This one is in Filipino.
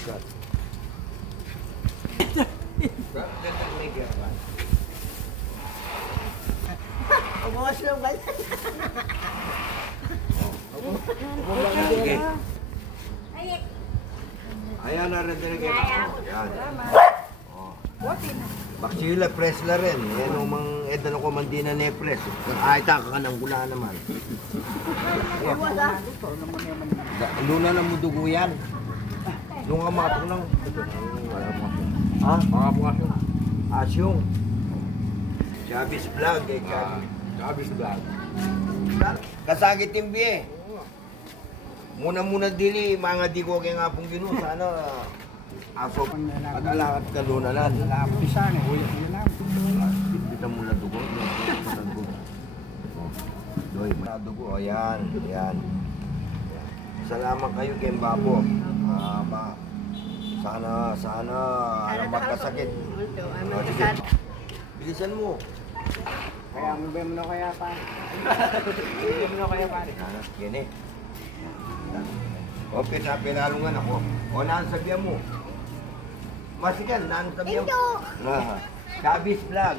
Shot. Umuwas lang ba? Sige. Ayan na rin talaga. Yan. Oh. Baksila, press na rin. Yan ang mga edan ko mandina na press. Ay, taka ka ng gula naman. Luna na mo dugo yan. Doon ka mapok lang. Ha? Mapok ako. Asyong. Chavez Vlog eh. Chavez Vlog. Kasagit yung biye. Muna dili, mga di ko kaya nga pong gino. Sana aso at alakat ka luna lan. Lapisan eh. Ulit mo lang. Bitbitan mo na dugo. Doy, dugo. Ayan, ayan. Salamat kayo kay Babo. Sana magkasakit. Sige. Bilisan mo. Kaya mo ba mo na kaya pa? Mo na kaya pa? Yan eh. O, pinalungan ako. O, nasabihan mo. Masikan, nasabihan mo. Chavez Vlog.